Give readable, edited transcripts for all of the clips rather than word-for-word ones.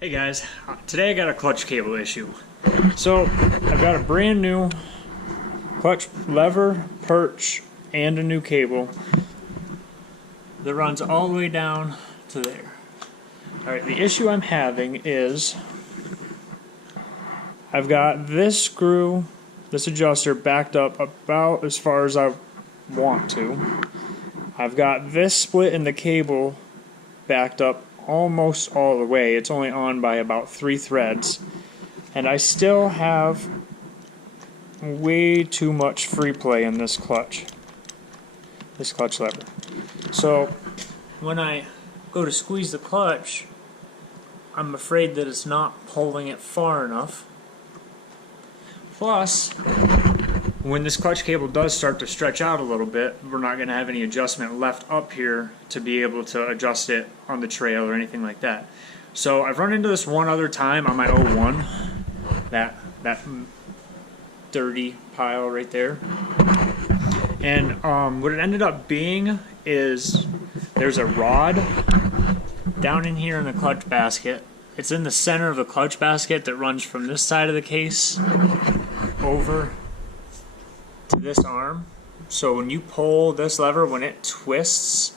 Hey guys, today I got a clutch cable issue. So I've got a brand new clutch lever, perch, and a new cable that runs all the way down to there. Alright, the issue I'm having is I've got this screw, this adjuster backed up about as far as I want to. I've got this split in the cable backed up almost all the way. It's only on by about 3 threads, and I still have way too much free play in this clutch lever. So when I go to squeeze the clutch, I'm afraid that it's not pulling it far enough. Plus, when this clutch cable does start to stretch out a little bit, we're not going to have any adjustment left up here to be able to adjust it on the trail or anything like that. So I've run into this one other time on my 01, that dirty pile right there. And what it ended up being is there's a rod down in here in the clutch basket. It's in the center of the clutch basket that runs from this side of the case over to this arm. So when you pull this lever, when it twists,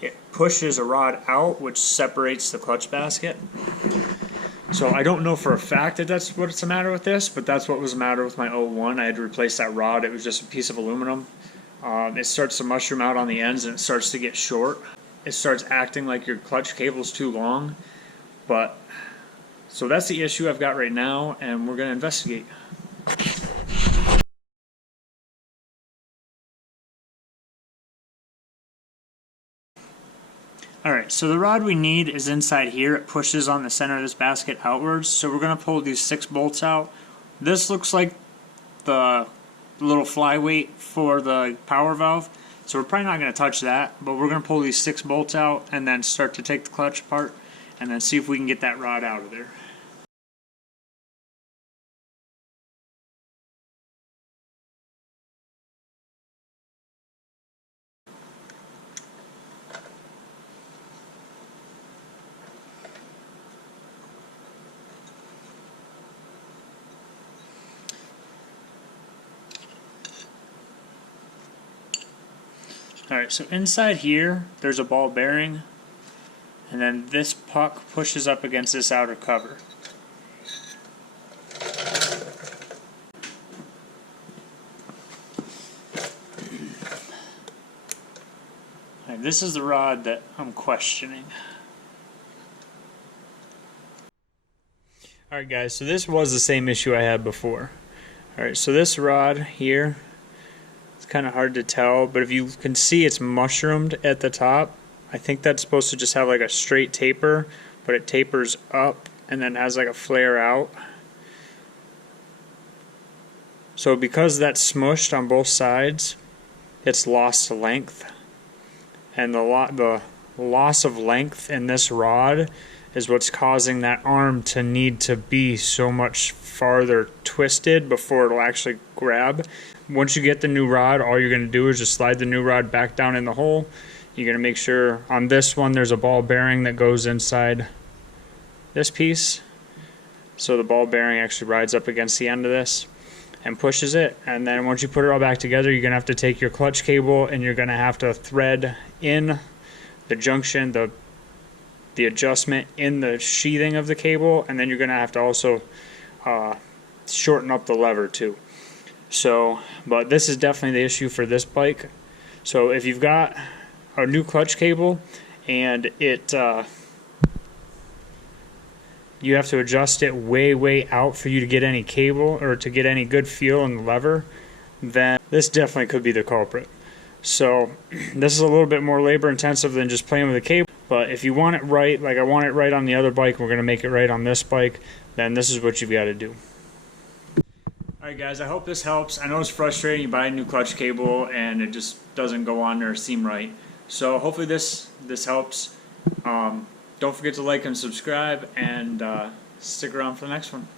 it pushes a rod out, which separates the clutch basket. So I don't know for a fact that that's what's the matter with this, but that's what was the matter with my 01. I had to replace that rod. It was just a piece of aluminum. It starts to mushroom out on the ends and it starts to get short. It starts acting like your clutch cable's too long. But so that's the issue I've got right now, and we're going to investigate. Alright, so the rod we need is inside here. It pushes on the center of this basket outwards. So we're going to pull these 6 bolts out. This looks like the little flyweight for the power valve. So we're probably not going to touch that, but we're going to pull these 6 bolts out and then start to take the clutch apart and then see if we can get that rod out of there. Alright, so inside here, there's a ball bearing, and then this puck pushes up against this outer cover. Alright, this is the rod that I'm questioning. Alright guys, so this was the same issue I had before. Alright, so this rod here, it's kind of hard to tell, but if you can see it's mushroomed at the top. I think that's supposed to just have like a straight taper, but it tapers up and then has like a flare out. So because that's smushed on both sides, it's lost length. And the loss of length in this rod is what's causing that arm to need to be so much farther twisted before it'll actually grab. Once you get the new rod, all you're going to do is just slide the new rod back down in the hole. You're going to make sure on this one there's a ball bearing that goes inside this piece. So the ball bearing actually rides up against the end of this and pushes it. And then once you put it all back together, you're going to have to take your clutch cable and you're going to have to thread in the junction, the adjustment in the sheathing of the cable, and then you're going to have to also shorten up the lever too. So, but this is definitely the issue for this bike. So if you've got a new clutch cable and it you have to adjust it way out for you to get any cable or to get any good feel in the lever, then this definitely could be the culprit. So this is a little bit more labor intensive than just playing with a cable, but if you want it right, like I want it right on the other bike, we're going to make it right on this bike, then this is what you've got to do. Alright guys, I hope this helps. I know it's frustrating, you buy a new clutch cable and it just doesn't go on or seem right. So hopefully this helps. Don't forget to like and subscribe, and stick around for the next one.